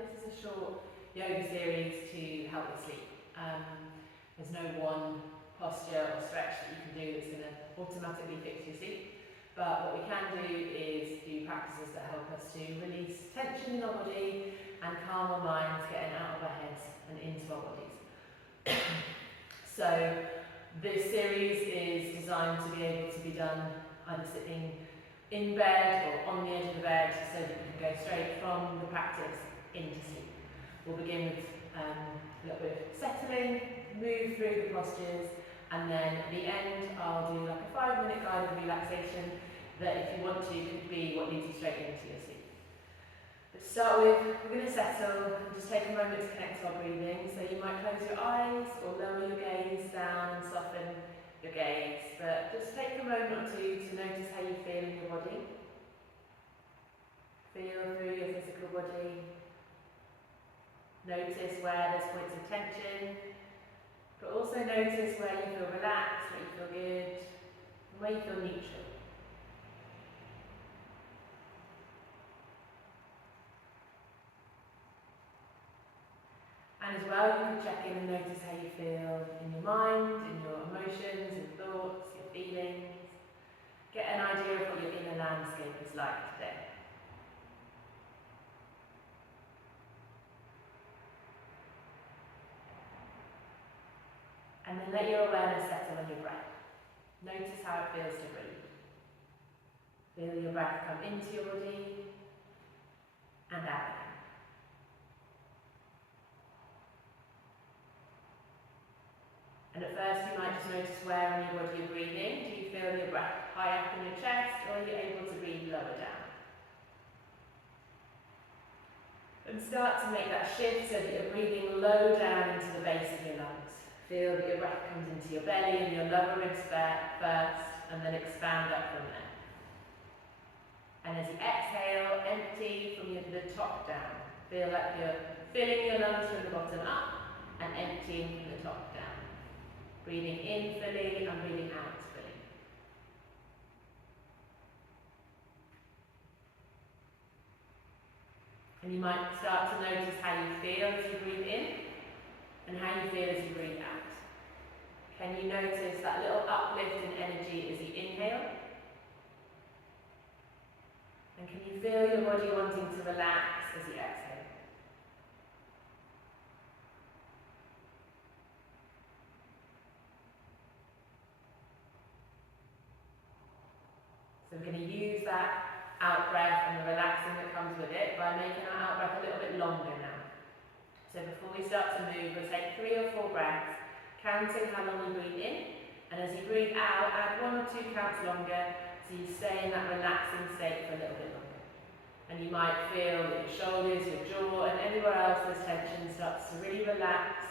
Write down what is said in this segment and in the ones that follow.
This is a short yoga series to help you sleep. There's no one posture or stretch that you can do that's going to automatically fix your sleep. But what we can do is do practices that help us to release tension in our body and calm our minds, getting out of our heads and into our bodies. So this series is designed to be able to be done either sitting in bed or on the edge of the bed so that you can go straight from the practice into sleep. We'll begin with a little bit of settling, move through the postures, and then at the end I'll do like a 5-minute guided relaxation that, if you want to, could be what leads you straight into your sleep. But to start with, we're going to settle and just take a moment to connect to our breathing. So you might close your eyes or lower your gaze down and soften your gaze, but just take a moment or two to notice how you feel in your body. Feel through your physical body. Notice where there's points of tension, but also notice where you feel relaxed, where you feel good, and where you feel neutral. And as well, you can check in and notice how you feel in your mind, in your emotions, and thoughts, your feelings. Get an idea of what your inner landscape is like today. And then let your awareness settle on your breath. Notice how it feels to breathe. Feel your breath come into your body and out again. And at first you might just notice where in your body you're breathing. Do you feel your breath high up in your chest, or are you able to breathe lower down? And start to make that shift so that you're breathing low down into the base of your lungs. Feel that your breath comes into your belly and your lower ribs first, and then expand up from there. And as you exhale, empty from the top down. Feel like you're filling your lungs from the bottom up and emptying from the top down. Breathing in fully and breathing out fully. And you might start to notice how you feel as you breathe in and how you feel as you breathe out. Can you notice that little uplift in energy as you inhale? And can you feel your body wanting to relax as you exhale? So we're going to use that out breath and the relaxing that comes with it by making our out breath a little bit longer now. So before we start to move, we'll take 3 or 4 breaths, counting how long you breathe in, and as you breathe out, add 1 or 2 counts longer, so you stay in that relaxing state for a little bit longer. And you might feel that your shoulders, your jaw, and anywhere else there's tension starts to really relax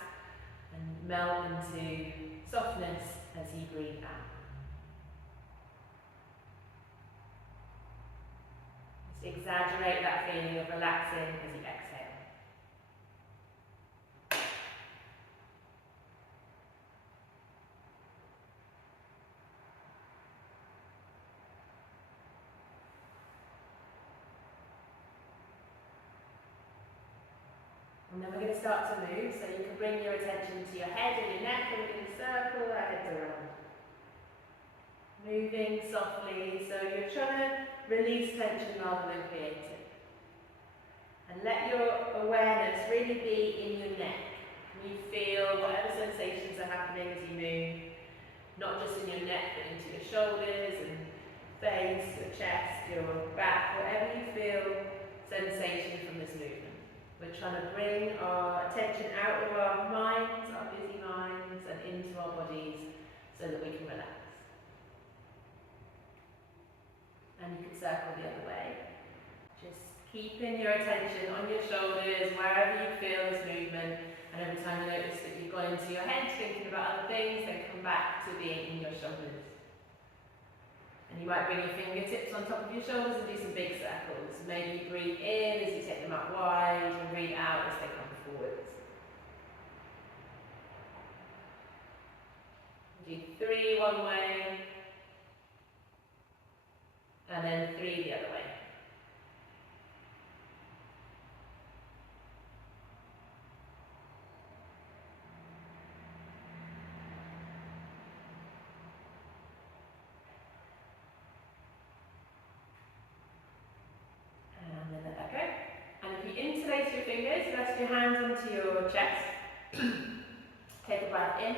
and melt into softness as you breathe out. Just exaggerate that feeling of relaxing as you exhale. And then we're going to start to move, so you can bring your attention to your head and your neck, and we're going to circle our heads around. Moving softly, so you're trying to release tension rather than create it. And let your awareness really be in your neck. Can you feel whatever sensations are happening as you move, not just in your neck, but into your shoulders and face, your chest, your back, whatever you feel sensation from this movement. We're trying to bring our attention out of our minds, our busy minds, and into our bodies so that we can relax. And you can circle the other way. Just keeping your attention on your shoulders, wherever you feel this movement, and every time you notice that you've gone into your head thinking about other things, then come back to being in your shoulders. And you might bring your fingertips on top of your shoulders and do some big circles. Maybe you breathe in as you take them up wide and breathe out as they come forwards. Do 3 one way, and then 3 the other way. fingers, rest your hands onto your chest. Take a breath in.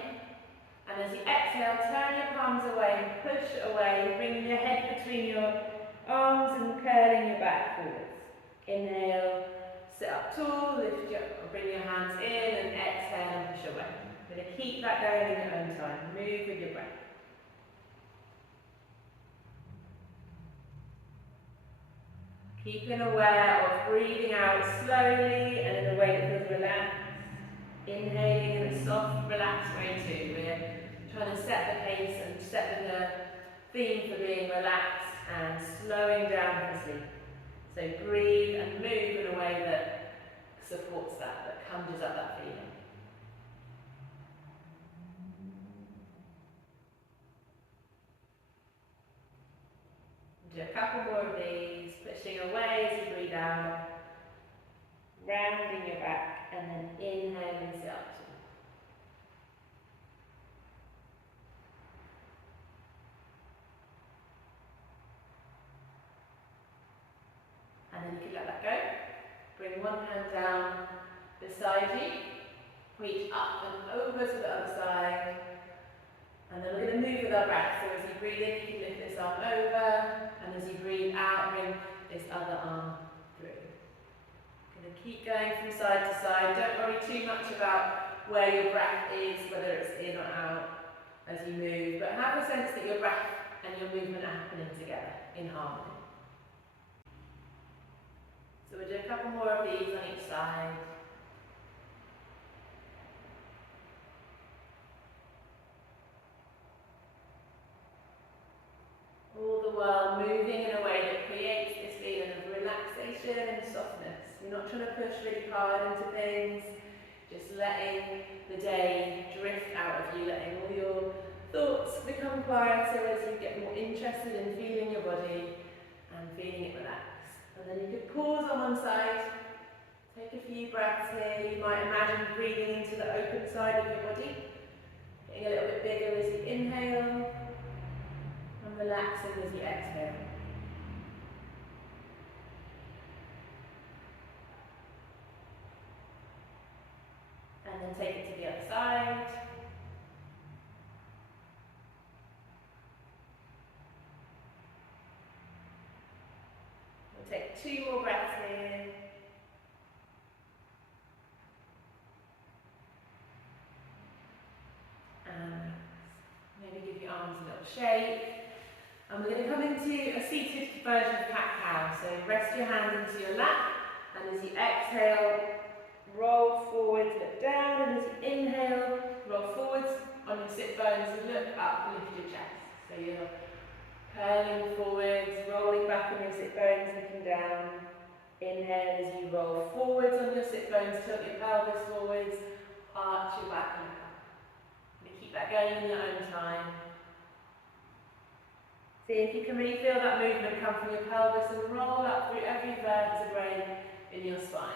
And as you exhale, turn your palms away and push away, bringing your head between your arms and curling your back forwards. Inhale, sit up tall, bring your hands in and exhale and push away. You're going to keep that going in your own time. Move with your breath. Keeping aware of breathing out slowly and in a way that feels relaxed. Inhaling in a soft, relaxed way too. We're trying to set the pace and set the theme for being relaxed and slowing down for sleep. So breathe and move in a way that supports that conjures up that feeling. Do a couple more of these, pushing away as you breathe out, rounding your back, and then inhaling, sit up tall. And then you can let that go. Bring one hand down beside you, reach up and over to the other side. And then we're going to move with our breath. So as you breathe in, you can lift this arm over, and as you breathe out, bring this other arm through. Going to keep going from side to side. Don't worry too much about where your breath is, whether it's in or out as you move, but have a sense that your breath and your movement are happening together in harmony. So we'll do a couple more of these on each side. All the while moving in a way that creates this feeling of relaxation and softness. You're not trying to push really hard into things, just letting the day drift out of you, letting all your thoughts become quieter as you get more interested in feeling your body and feeling it relax. And then you could pause on one side, take a few breaths here. You might imagine breathing into the open side of your body, getting a little bit bigger as you inhale, and relaxing as you exhale. And then take it to the other side. We'll take 2 more breaths here. And maybe give your arms a little shake. And we're going to come into a seated version of cat-cow. So rest your hands into your lap, and as you exhale, roll forwards, look down, and as you inhale, roll forwards on your sit bones and look up, lift your chest. So you're curling forwards, rolling back on your sit bones, looking down. Inhale as you roll forwards on your sit bones, tilt your pelvis forwards, arch your back and look up. And keep that going in your own time. See if you can really feel that movement come from your pelvis and roll up through every vertebrae in your spine.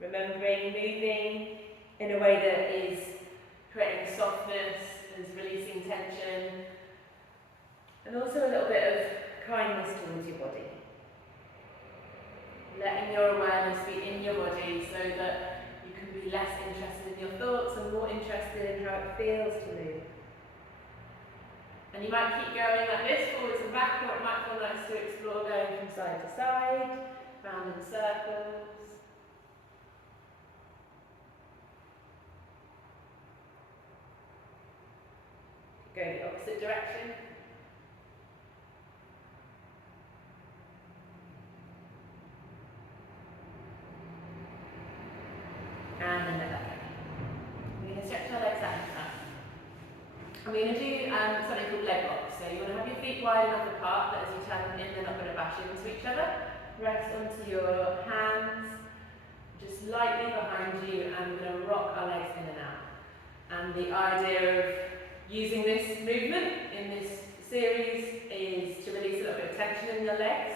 Remembering moving in a way that is creating softness, is releasing tension, and also a little bit of kindness towards your body. Letting your awareness be in your body so that you can be less interested in your thoughts and more interested in how it feels to move. And you might keep going like this, forwards and back, or it might feel nice to explore going from side to side, round in circles. Go the opposite direction. And then let that go. We're going to stretch our legs out in front. And we're going to do something called leg locks. So you want to have your feet wide enough apart that as you turn them in, they're not going to bash into each other. Rest onto your hands, just lightly behind you, and we're going to rock our legs in and out. And the idea of using this movement in this series is to release a little bit of tension in your legs.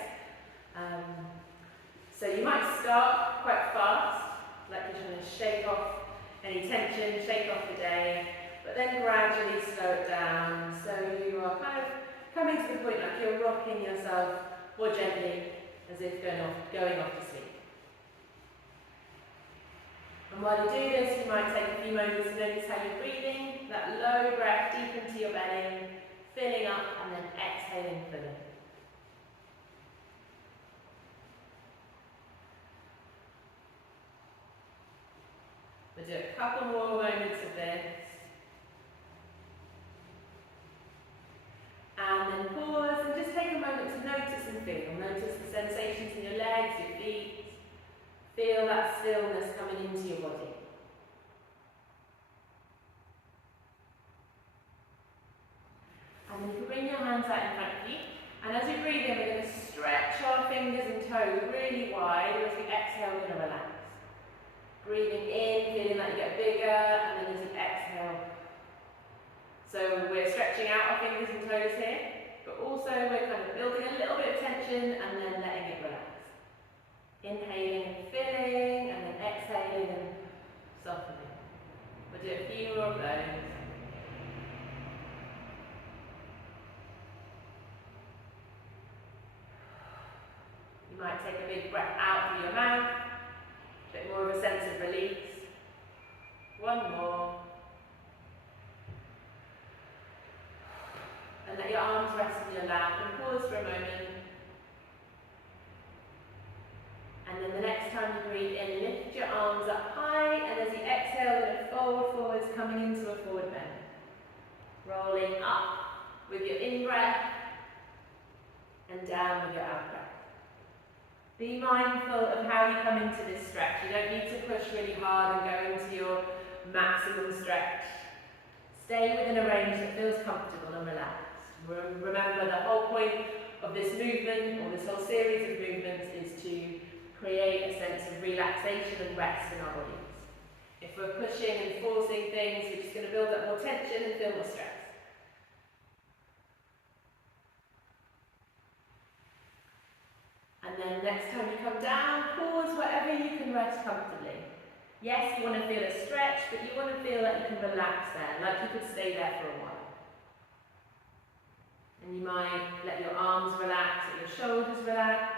So you might start quite fast, like you're trying to shake off any tension, shake off the day, but then gradually slow it down. So you are kind of coming to the point like you're rocking yourself more gently, as if going off to sleep. And while you do this, you might take a few moments to notice how you're breathing, that low breath deep into your belly, filling up and then exhaling fully. We'll do a couple more moments of this. And then pause and just take a moment to notice and feel. Notice the sensations in your legs, your feet. Feel that stillness coming into your body. And then you can bring your hands out in front of you. And as we breathe in, we're going to stretch our fingers and toes really wide. As we exhale, we're going to relax. Breathing in, feeling like you get bigger, and then as you exhale. So we're stretching out our fingers and toes here, but also we're kind of building a little bit of tension and then letting it relax. Inhaling and filling, and then exhaling and softening. We'll do a few more of those. You might take a big breath out through your mouth, a bit more of a sense of release. One more. And let your arms rest in your lap and pause for a moment. And then the next time you breathe in, lift your arms up high, and as you exhale, look forwards, coming into a forward bend. Rolling up with your in-breath and down with your out-breath. Be mindful of how you come into this stretch. You don't need to push really hard and go into your maximum stretch. Stay within a range that feels comfortable and relaxed. Remember, the whole point of this movement, or this whole series of movements, is to create a sense of relaxation and rest in our bodies. If we're pushing and forcing things, we're just going to build up more tension and feel more stress. And then next time you come down, pause wherever you can rest comfortably. Yes, you want to feel a stretch, but you want to feel like you can relax there, like you could stay there for a while. And you might let your arms relax, let your shoulders relax.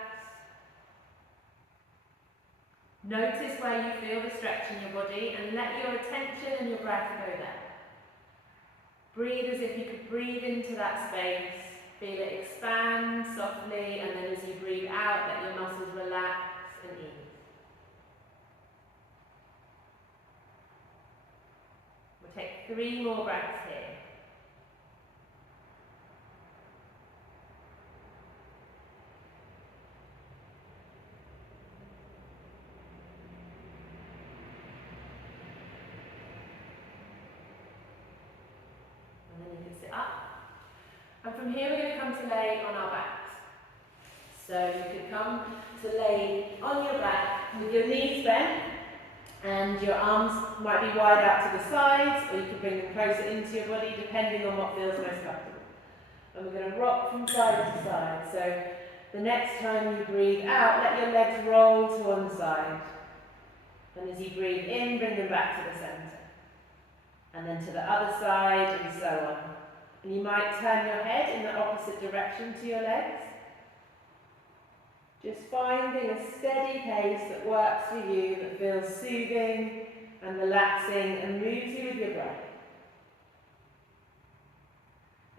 Notice where you feel the stretch in your body and let your attention and your breath go there. Breathe as if you could breathe into that space. Feel it expand softly, and then as you breathe out, let your muscles relax and ease. We'll take 3 more breaths here. And from here we're going to come to lay on our backs. So you could come to lay on your back with your knees bent, and your arms might be wide out to the sides, or you can bring them closer into your body depending on what feels most comfortable. And we're going to rock from side to side. So the next time you breathe out, let your legs roll to one side. And as you breathe in, bring them back to the centre. And then to the other side, and so on. And you might turn your head in the opposite direction to your legs. Just finding a steady pace that works for you, that feels soothing and relaxing and moves you with your breath.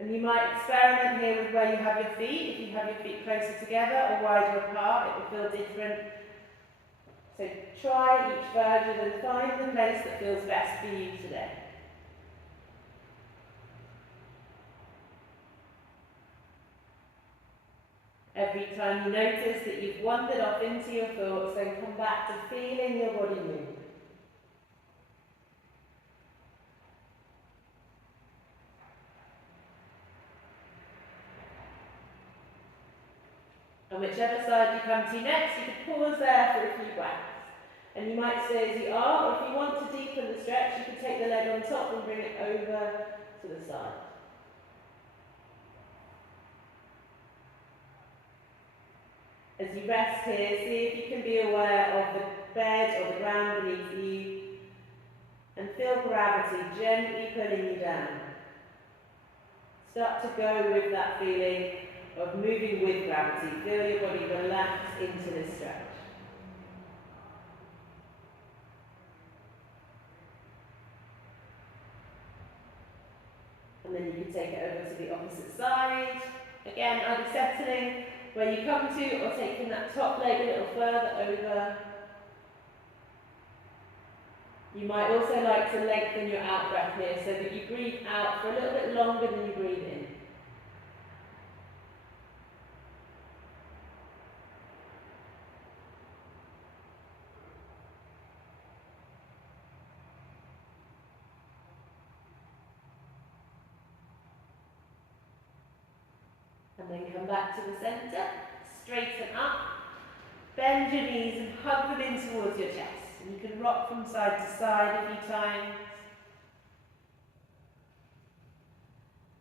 And you might experiment here with where you have your feet. If you have your feet closer together or wider apart, it will feel different. So try each version and find the place that feels best for you today. Every time you notice that you've wandered off into your thoughts, then come back to feeling your body move. And whichever side you come to next, you can pause there for a few breaths. And you might stay as you are, or if you want to deepen the stretch, you can take the leg on top and bring it over to the side. As you rest here, see if you can be aware of the bed or the ground beneath you, and feel gravity gently pulling you down. Start to go with that feeling of moving with gravity. Feel your body relax into this stretch. can take it over to the opposite side. Again, either settling where you come to or taking that top leg a little further over. You might also like to lengthen your out breath here so that you breathe out for a little bit longer than you breathe in. And then come back to the centre, straighten up, bend your knees and hug them in towards your chest. And you can rock from side to side a few times.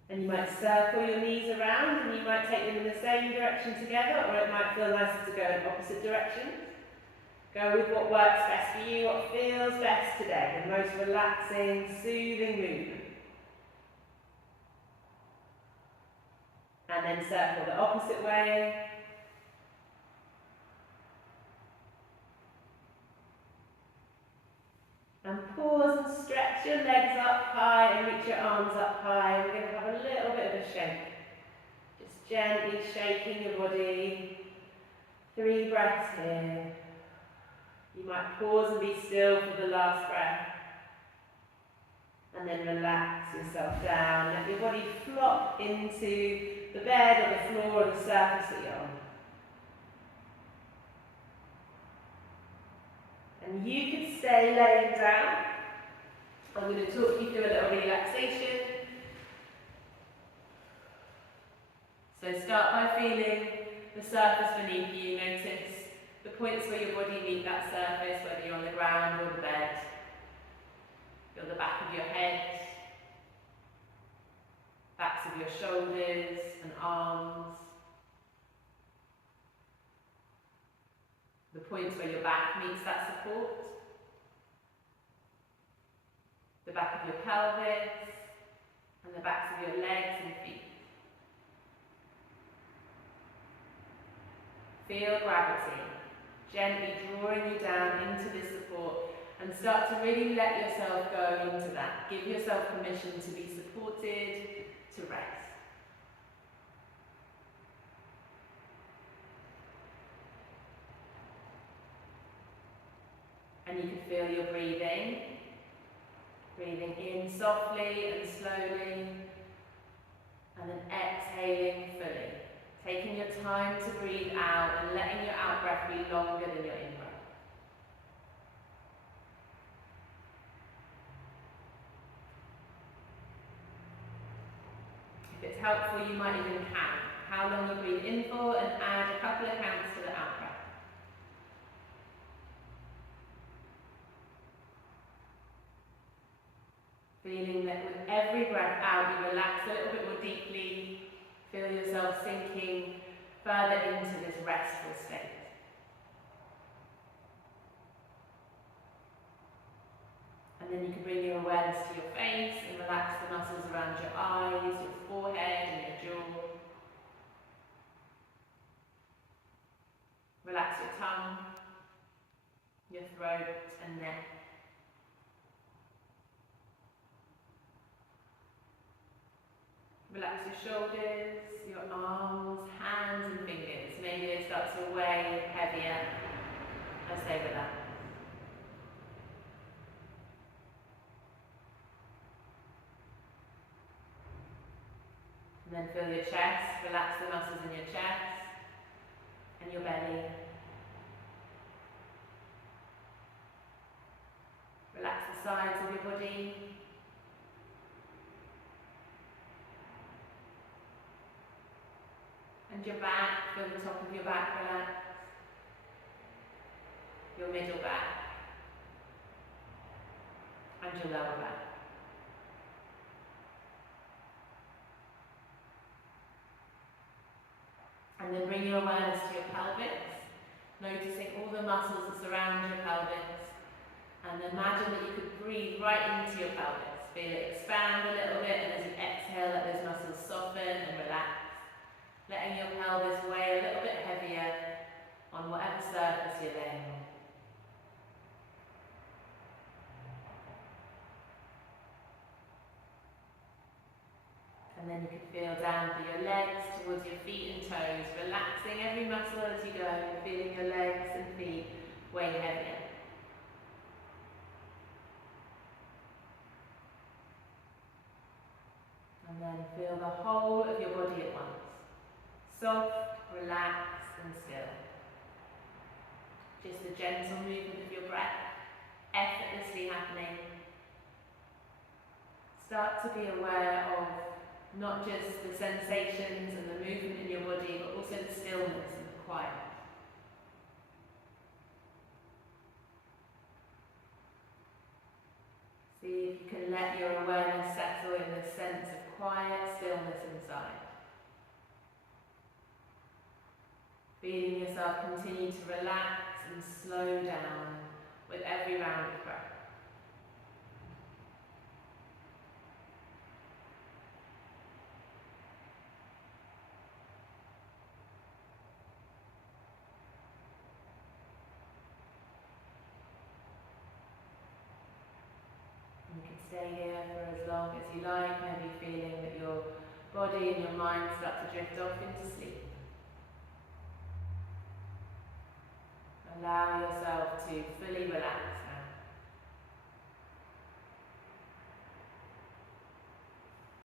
And you might circle your knees around and you might take them in the same direction together, or it might feel nicer to go in opposite directions. Go with what works best for you, what feels best today, the most relaxing, soothing movement. And then circle the opposite way. And pause and stretch your legs up high and reach your arms up high. We're going to have a little bit of a shake. Just gently shaking your body. 3 breaths here. You might pause and be still for the last breath. And then relax yourself down. Let your body flop into the bed or the floor or the surface that you're on. And you can stay laying down. I'm going to talk you through a little relaxation. So start by feeling the surface beneath you. Notice the points where your body meet that surface, whether you're on the ground or the bed. Feel the back of your head, backs of your shoulders and arms. The points where your back meets that support. The back of your pelvis and the backs of your legs and feet. Feel gravity gently drawing you down into this support, and start to really let yourself go into that. Give yourself permission to be supported, to rest. And you can feel your breathing. Breathing in softly and slowly, and then exhaling fully. Taking your time to breathe out and letting your out breath be longer than your in breath. If it's helpful, you might even count how long you breathe in for and add a couple of counts to the out breath. Feeling that with every breath out, you relax a little bit more deeply. Feel yourself sinking further into this restful state. And then you can bring your awareness to your face and relax the muscles around your eyes, your forehead and your jaw. Relax your tongue, your throat and neck. Relax your shoulders, your arms, hands and fingers. Maybe they start to weigh heavier as they relax. And then feel your chest, relax the muscles in your chest and your belly. Relax the sides of your body. And your back, feel the top of your back relax. Your middle back. And your lower back. And then bring your awareness to your pelvis, noticing all the muscles that surround your pelvis. And imagine that you could breathe right into your pelvis. Feel it expand a little bit, and as you exhale, let those muscles soften and relax. Letting your pelvis weigh a little bit heavier on whatever surface you're laying on. you can feel down through your legs towards your feet and toes, relaxing every muscle as you go, feeling your legs and feet way heavier. And then feel the whole of your body at once. Soft, relaxed and still. Just the gentle movement of your breath, effortlessly happening. Start to be aware of not just the sensations and the movement in your body, but also the stillness and the quiet. See if you can let your awareness settle in this sense of quiet stillness inside. Feeling yourself continue to relax and slow down with every round of breath. You can stay here for as long as you like, maybe feeling that your body and your mind start to drift off into sleep. Allow yourself to fully relax.